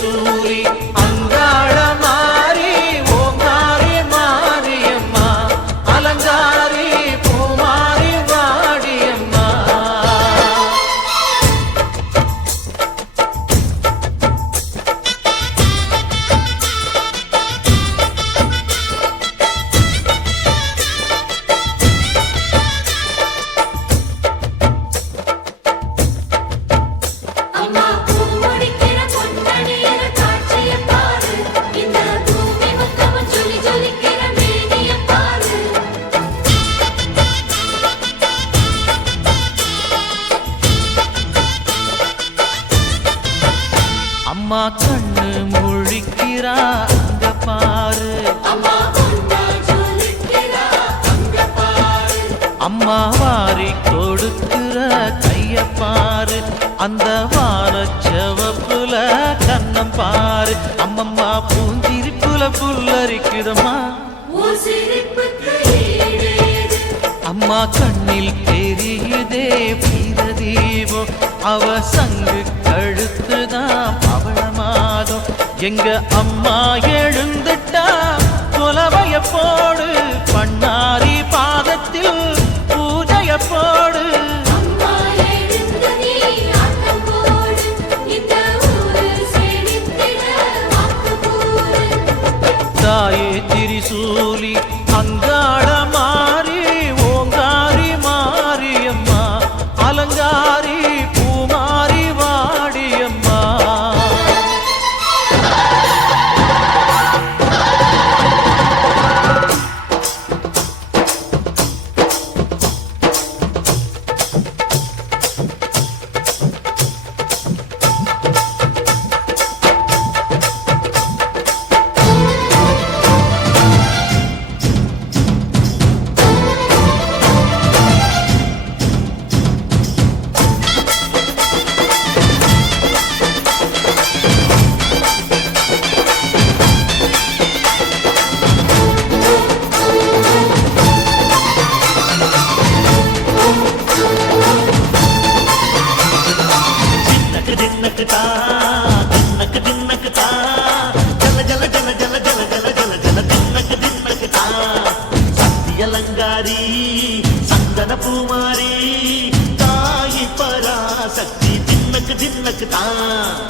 திரிசூலி அங்காள மாறி ஓங்காரி மாரியம்மா அலங்காரி பூமாரி வாடியம்மா. அம்மா கண்ணு முழிக்கிறா அங்க பாரு, அம்மா வாரி கொடுக்கிற கைய பாரு, அந்த வானச்சவப்புல கண்ணம் பாரு. அம்மம்மா பூஞ்சிரிப்புல புல்லரிக்குதம்மா, அம்மா கண்ணில் தெரியுதே வீரதீபம், அவ சங்கு கழுத்துதான் பவளமாதம். எங்க அம்மா எழுந்துட்டா புலவைய போடு, பண்ணாரி பாதத்தில் பூஜைய போடு. தாயே திரிசூலி அங்காள மாறி ஓங்காரி மாரியம்மா அலங்காரி பூமாரி வாடியம்மா. அலங்காரி சந்தன பூமாரி தாயி பராசக்தி தின்னக்கு தின்னக்கு தான்.